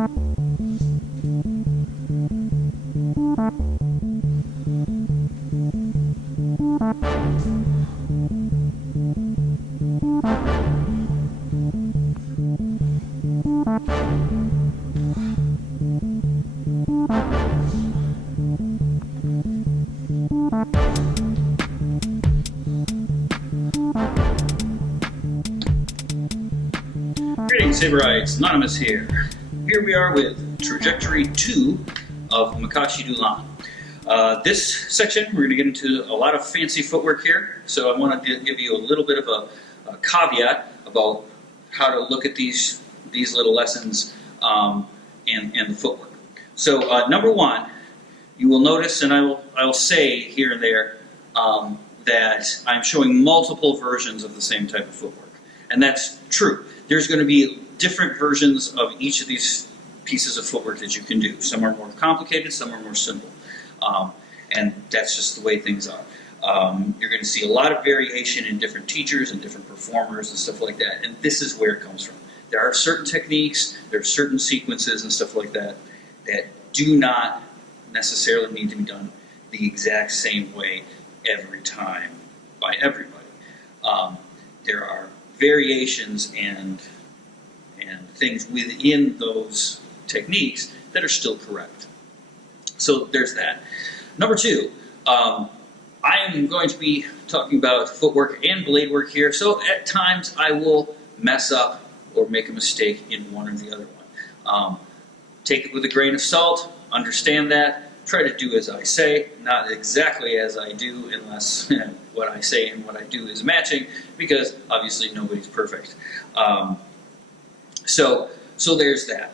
Greetings, Saberites, Nonymous here. Here we are with Trajectory 2 of Makashi Dulon. This section, we're going to get into a lot of fancy footwork here, so I want to give you a little bit of a caveat about how to look at these little lessons and the footwork. So number one, you will notice, and I will say here and there, that I'm showing multiple versions of the same type of footwork. And that's true. There's going to be different versions of each of these pieces of footwork that you can do. Some are more complicated, some are more simple. And that's just the way things are. You're going to see a lot of variation in different teachers and different performers and stuff like that. And this is where it comes from. There are certain techniques, there are certain sequences and stuff like that that do not necessarily need to be done the exact same way every time by everybody. There are variations and things within those techniques that are still correct. So there's that. Number two, I am going to be talking about footwork and blade work here, so at times I will mess up or make a mistake in one or the other one. Take it with a grain of salt, understand that, try to do as I say, not exactly as I do unless what I say and what I do is matching, because obviously nobody's perfect. So there's that.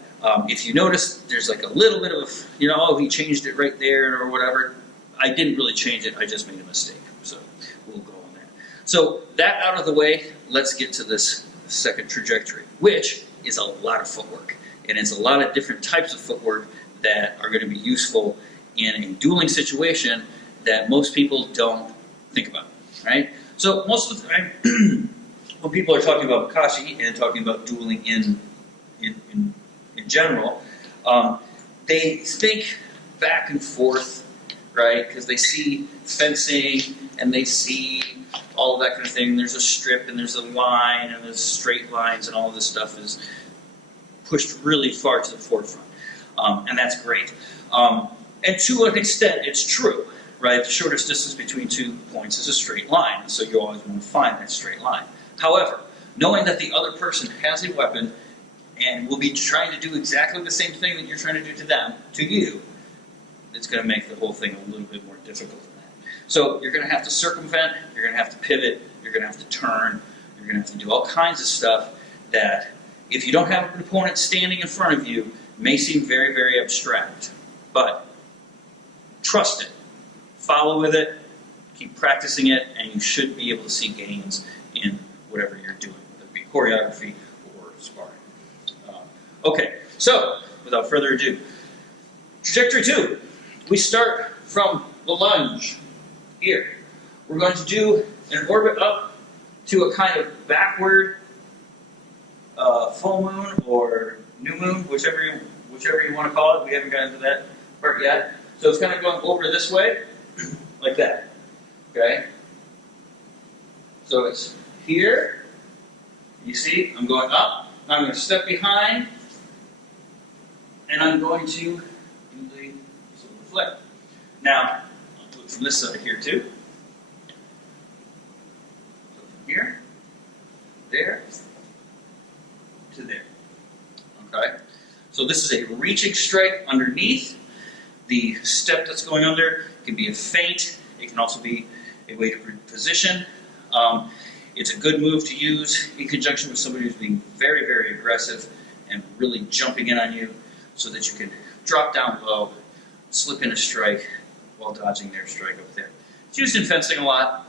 If you notice, there's like a little bit of, oh, he changed it right there or whatever. I didn't really change it, I just made a mistake. So we'll go on there. So that out of the way, let's get to this second trajectory, which is a lot of footwork. And it's a lot of different types of footwork that are going to be useful in a dueling situation that most people don't think about, right? So most of the time, when people are talking about Makashi and talking about dueling in general, they think back and forth, right? Because they see fencing and they see all of that kind of thing. There's a strip and there's a line and there's straight lines and all of this stuff is pushed really far to the forefront. And that's great. And to an extent, it's true, right? The shortest distance between 2 points is a straight line, so you always want to find that straight line. However, knowing that the other person has a weapon and will be trying to do exactly the same thing that you're trying to do to them, to you, it's going to make the whole thing a little bit more difficult than that. So you're going to have to circumvent, you're going to have to pivot, you're going to have to turn, you're going to have to do all kinds of stuff that, if you don't have an opponent standing in front of you, may seem very, very abstract. But trust it, follow with it, keep practicing it, and you should be able to see gains in whatever you're doing, whether it be choreography or sparring. Okay, so without further ado, trajectory 2. We start from the lunge here. We're going to do an orbit up to a kind of backward full moon or new moon, whichever you want to call it. We haven't gotten to that part yet. So it's kind of going over this way, like that. Okay? So it's here. You see, I'm going up. Now I'm going to step behind, and I'm going to do the sort of flip. Now, I'll do it from this side here too. So from here, there, to there. Okay? So this is a reaching strike underneath. The step that's going under can be a feint. It can also be a way to position. It's a good move to use in conjunction with somebody who's being very, very aggressive and really jumping in on you so that you can drop down low, slip in a strike while dodging their strike up there. It's used in fencing a lot,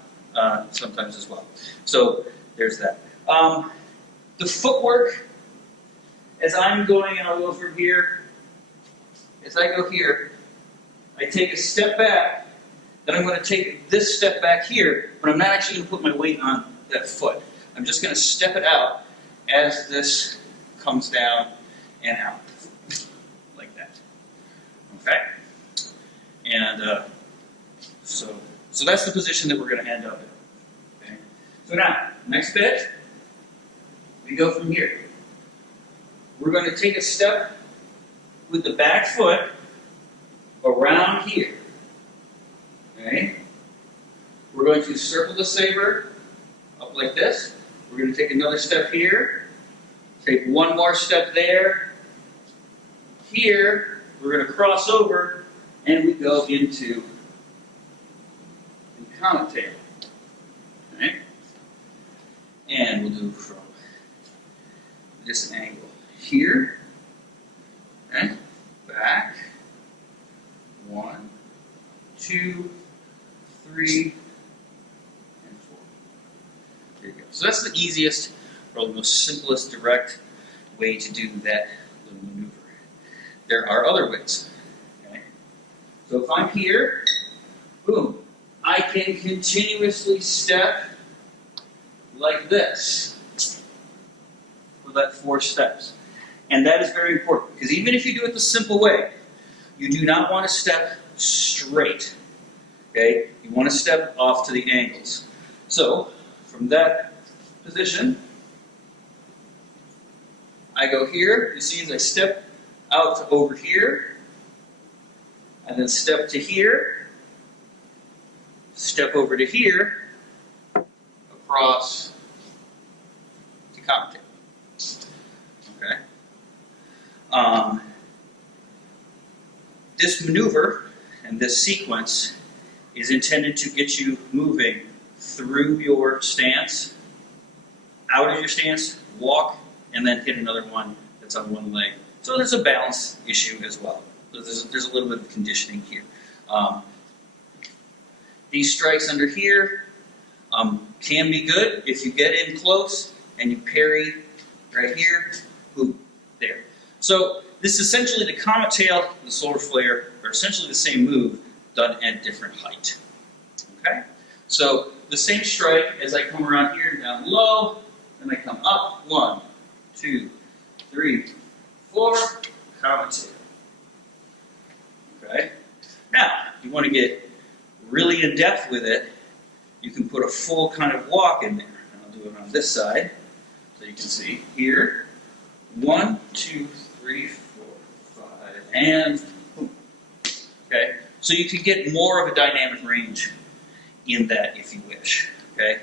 sometimes as well. So there's that. The footwork, as I'm going, and I'll go from here, as I go here, I take a step back, then I'm going to take this step back here, but I'm not actually going to put my weight on that foot. I'm just going to step it out as this comes down and out. Okay? And so that's the position that we're going to end up in. Okay? So now, next bit, we go from here. We're going to take a step with the back foot around here. Okay? We're going to circle the saber up like this. We're going to take another step here. Take one more step there. Here, we're going to cross over, and we go into the comet tail. Okay? And we'll do from this angle here. Okay? Back. 1, 2, 3, and 4. There you go. So that's the easiest, or the most simplest, direct way to do that little maneuver. There are other ways. Okay? So if I'm here, boom, I can continuously step like this for that 4 steps. And that is very important, because even if you do it the simple way, you do not want to step straight. Okay? You want to step off to the angles. So, from that position, I go here. You see as I step out to over here, and then step to here, step over to here, across to comet tail. Okay? This maneuver and this sequence is intended to get you moving through your stance, out of your stance, walk, and then hit another one that's on one leg. So there's a balance issue as well. So there's a little bit of conditioning here. These strikes under here can be good if you get in close and you parry right here, boom, there. So this is essentially the comet tail and the solar flare are essentially the same move done at different height. Okay? So the same strike as I come around here down low, then I come up, 1, 2, 3, 4, comet tail. Okay? Now, if you want to get really in depth with it, you can put a full kind of walk in there. And I'll do it on this side, so you can see here. 1, 2, 3, 4, 5, and boom. Okay? So you can get more of a dynamic range in that if you wish. Okay?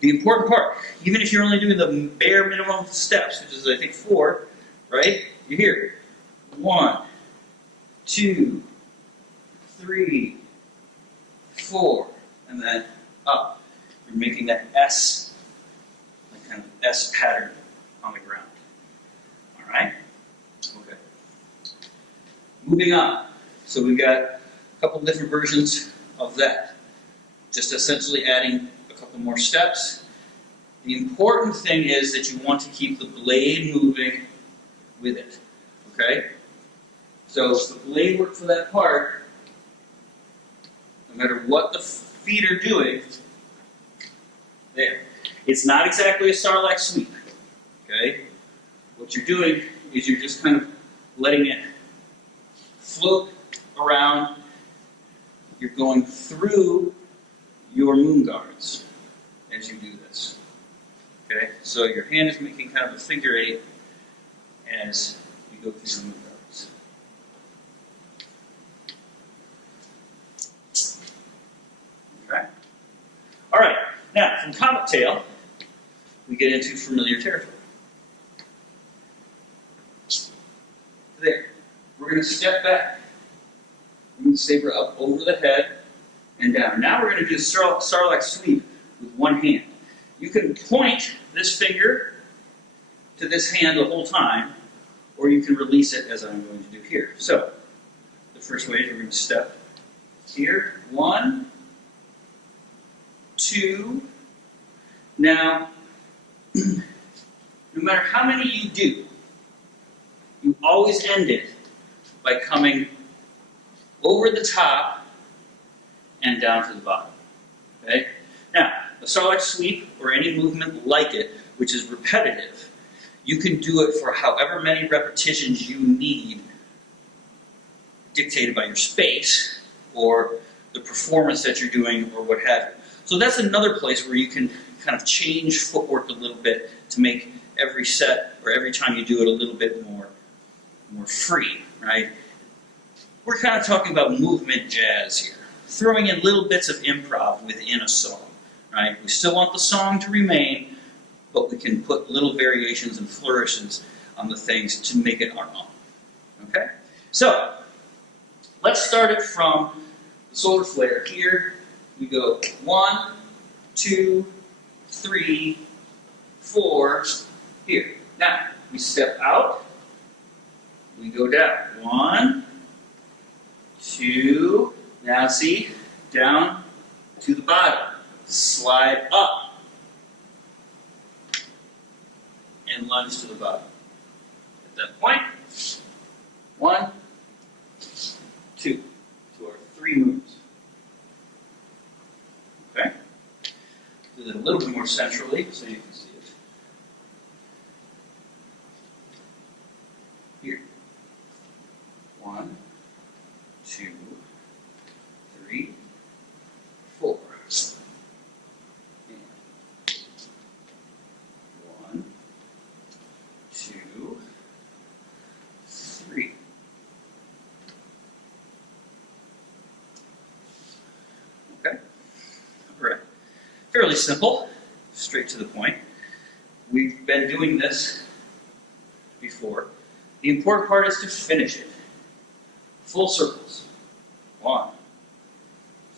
The important part, even if you're only doing the bare minimum steps, which is I think 4, right? You're here. 1, 2, 3, 4, and then up. You're making that S, like kind of S pattern on the ground. All right? Okay. Moving on. So we've got a couple different versions of that. Just essentially adding a couple more steps. The important thing is that you want to keep the blade moving with it. Okay? So the blade work for that part, no matter what the feet are doing, there. It's not exactly a starlight sweep. Okay? What you're doing is you're just kind of letting it float around. You're going through your moon guards as you do this. Okay? So your hand is making kind of a figure 8 as you go through your moon guards. Okay? Alright, now from comet tail, we get into familiar territory. There. We're going to step back. Move the saber up over the head and down. Now we're going to do a starlight sweep with one hand. You can point this finger to this hand the whole time, or you can release it as I'm going to do here. So, the first way is we're going to step here. 1, 2. Now, no matter how many you do, you always end it by coming over the top and down to the bottom. Okay? Now, the starlight sweep, or any movement like it, which is repetitive, you can do it for however many repetitions you need dictated by your space or the performance that you're doing or what have you. So that's another place where you can kind of change footwork a little bit to make every set or every time you do it a little bit more free, right? We're kind of talking about movement jazz here, throwing in little bits of improv within a song, right? We still want the song to remain, but we can put little variations and flourishes on the things to make it our own, okay? So, let's start it from the solar flare. Here we go 1, 2, 3, 4, here. Now, we step out, we go down. 1, 2, now see, down to the bottom. Slide up and lunge to the bottom. At that point, 1, 2, to our 3 moves. Okay? Do that a little bit more centrally so you can see it. Here. 1, 2, 3, 4. And 1, 2, 3. Okay? All right. Fairly simple, straight to the point. We've been doing this before. The important part is to finish it. Full circles. 1,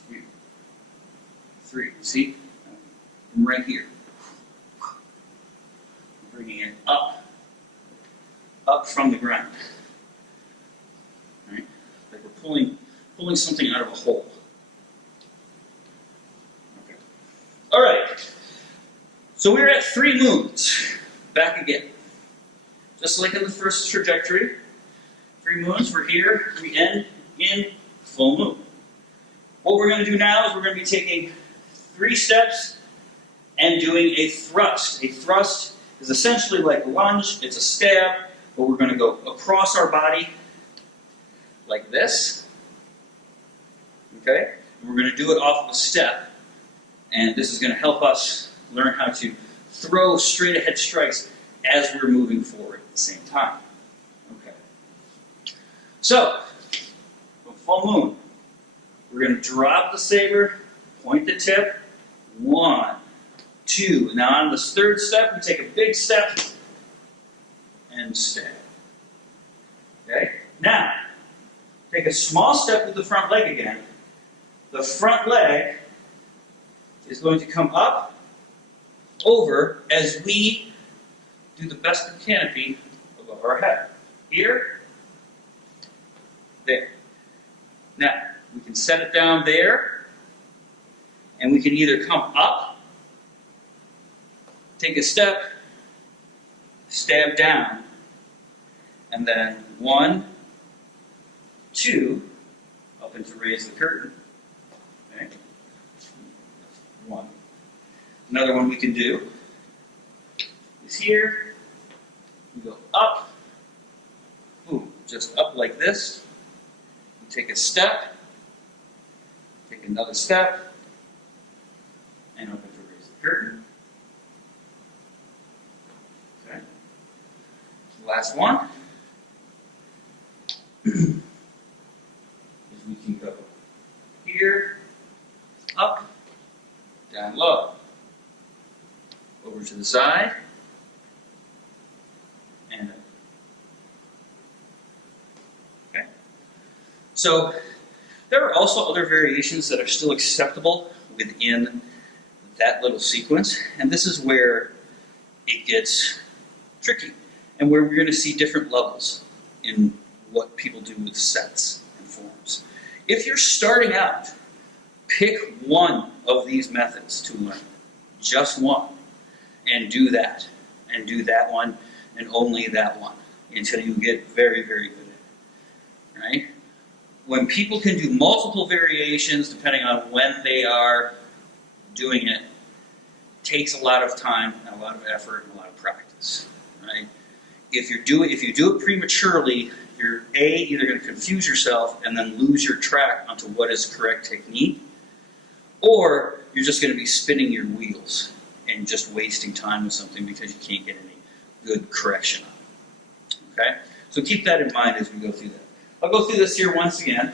2, 3. See? I'm right here. Bringing it up from the ground. Right? Like we're pulling something out of a hole. Okay. All right. So we're at 3 moons. Back again. Just like in the first trajectory. 3 moons. We're here. We end in full moon. What we're going to do now is we're going to be taking 3 steps and doing a thrust. A thrust is essentially like a lunge. It's a stab, but we're going to go across our body like this. Okay? And we're going to do it off of a step. And this is going to help us learn how to throw straight ahead strikes as we're moving forward at the same time. Okay. So, full moon. We're going to drop the saber, point the tip. 1, 2. Now on this 3rd step, we take a big step and stab. Okay? Now, take a small step with the front leg again. The front leg is going to come up, over, as we do the best canopy above our head. Here, there. Now, we can set it down there, and we can either come up, take a step, stab down, and then 1, 2, up and to raise the curtain. Okay. 1. Another one we can do is here. We go up, boom, just up like this. We take a step, take another step, and open to raise the curtain. Okay. The last one is we can go here, up, down low, over to the side, and up. Okay. So there are also other variations that are still acceptable within that little sequence, and this is where it gets tricky, and where we're going to see different levels in what people do with sets and forms. If you're starting out, pick one of these methods to learn, just one, and do that one, and only that one, until you get very, very good at it, right? When people can do multiple variations, depending on when they are doing it, takes a lot of time, and a lot of effort, and a lot of practice, right? If you do it prematurely, you're either going to confuse yourself and then lose your track onto what is correct technique, or you're just going to be spinning your wheels and just wasting time with something because you can't get any good correction on it. Okay? So keep that in mind as we go through that. I'll go through this here once again.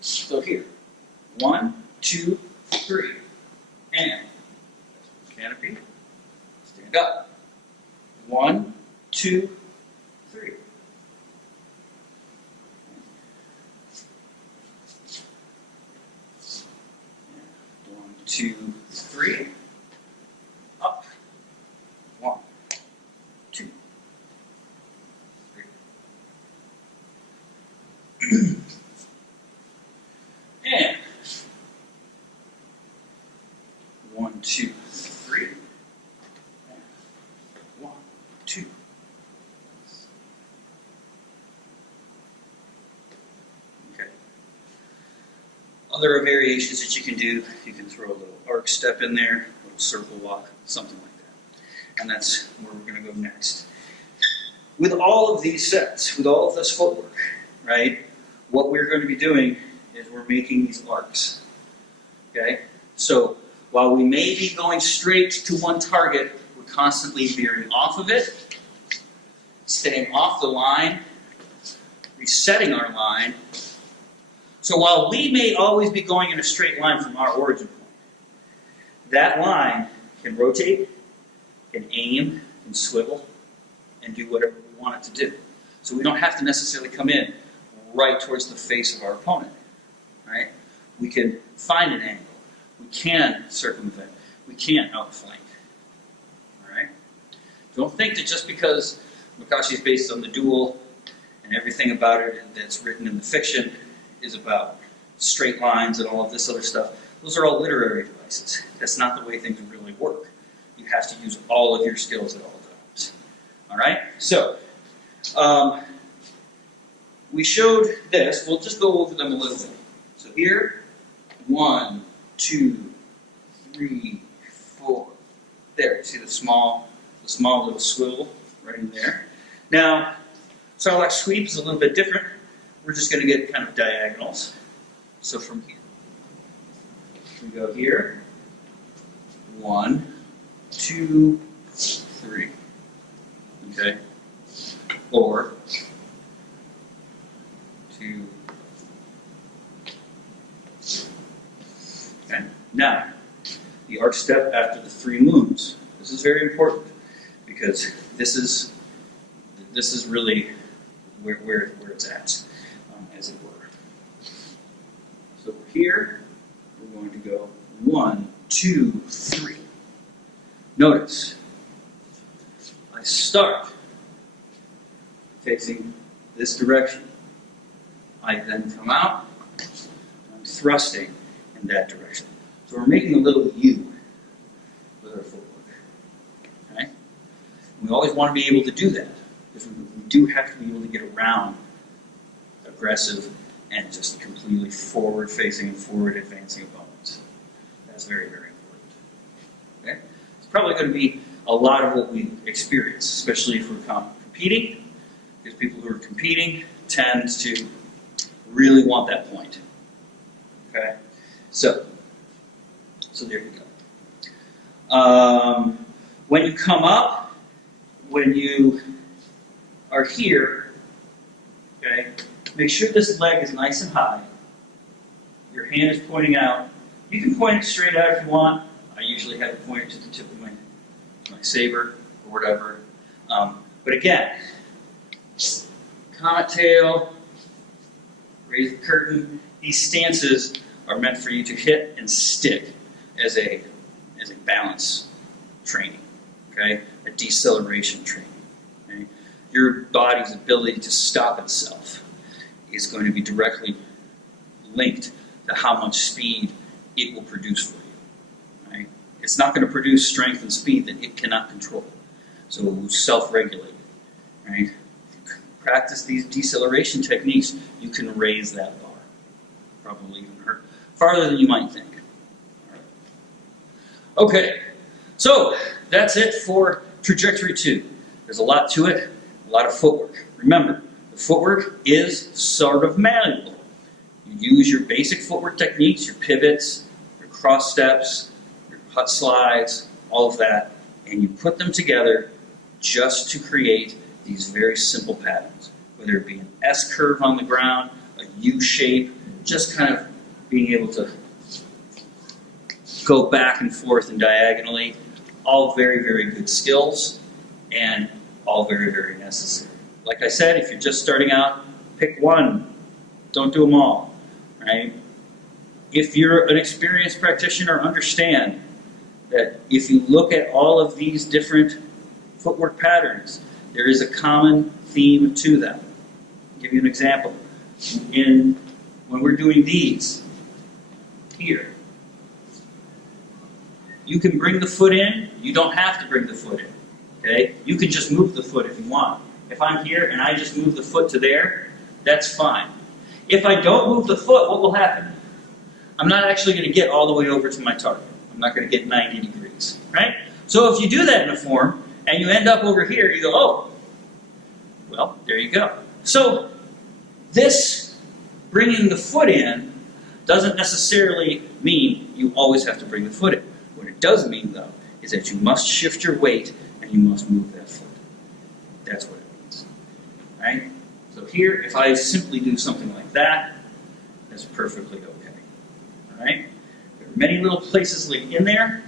So here, 1, 2, 3, and canopy, stand up. 1, 2, 3. 1, 2, 3. Up. 1, 2, 3. And 1, 2, 3. 1, 2. Okay. Other variations that you can do, you can throw a little arc step in there, a little circle walk, something like that. And that's where we're going to go next. With all of these sets, with all of this footwork, right, what we're going to be doing is we're making these arcs. Okay? So while we may be going straight to one target, we're constantly veering off of it, staying off the line, resetting our line. So while we may always be going in a straight line from our origin point, that line can rotate, can aim, can swivel, and do whatever we want it to do. So we don't have to necessarily come in right towards the face of our opponent. Right? We can find an angle. We can circumvent. We can outflank. All right? Don't think that just because Makashi is based on the duel and everything about it that's written in the fiction is about straight lines and all of this other stuff. Those are all literary devices. That's not the way things really work. You have to use all of your skills at all times. All right? So, we showed this. We'll just go over them a little bit. So here, 1, 2, 3, 4. There, see the small little swivel right in there. Now, Sarlacc sweep is a little bit different. We're just going to get kind of diagonals. So from here, we go here, 1, 2, 3. Okay, or 2. Okay. Now, the arc step after the 3 moons. This is very important because this is really where it's at, as it were. So here, we're going to go 1, 2, 3. Notice, I start facing this direction. I then come out, I'm thrusting in that direction. So we're making a little U with our footwork. Okay? We always want to be able to do that, because we do have to be able to get around aggressive and just completely forward-facing and forward-advancing opponents. That's very, very important. Okay? It's probably going to be a lot of what we experience, especially if we're competing, because people who are competing tend to really want that point. Okay? So there you go. When you come up, when you are here, okay, make sure this leg is nice and high. Your hand is pointing out. You can point it straight out if you want. I usually have it pointed to the tip of my saber or whatever. But again, comet tail, raise the curtain. These stances are meant for you to hit and stick as a balance training, okay? A deceleration training. Okay? Your body's ability to stop itself is going to be directly linked to how much speed it will produce for you. Right? It's not going to produce strength and speed that it cannot control. So it will self-regulate. Right? If you practice these deceleration techniques, you can raise that bar. Probably even hurt farther than you might think. All right. Okay, so that's it for trajectory 2. There's a lot to it, a lot of footwork. Remember, the footwork is sort of malleable. You use your basic footwork techniques, your pivots, your cross steps, your hut slides, all of that, and you put them together just to create these very simple patterns. Whether it be an S curve on the ground, a U shape, just kind of being able to go back and forth and diagonally, all very, very good skills and all very, very necessary. Like I said, if you're just starting out, pick one. Don't do them all, right? If you're an experienced practitioner, understand that if you look at all of these different footwork patterns, there is a common theme to them. I'll give you an example. When we're doing these, here, you can bring the foot in, you don't have to bring the foot in, okay? You can just move the foot if you want. If I'm here and I just move the foot to there, that's fine. If I don't move the foot, what will happen? I'm not actually going to get all the way over to my target. I'm not going to get 90 degrees, right? So if you do that in a form, and you end up over here, you go, oh, well, there you go. So this bringing the foot in doesn't necessarily mean you always have to bring the foot in. What it does mean, though, is that you must shift your weight and you must move that foot. That's what it means, right? So here, if I simply do something like that, that's perfectly okay, all right? There are many little places like in there.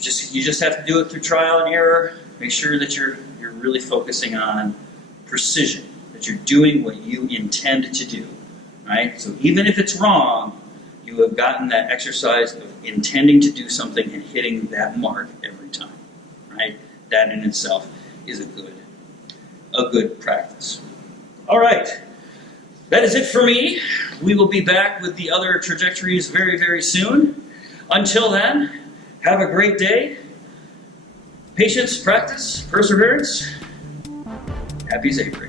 You just have to do it through trial and error. Make sure that you're really focusing on precision, that you're doing what you intend to do, right? So even if it's wrong, you have gotten that exercise of intending to do something and hitting that mark every time, right? That in itself is a good practice. All right, that is it for me. We will be back with the other trajectories very, very soon. Until then, have a great day. Patience, practice, perseverance. Happy Zapering.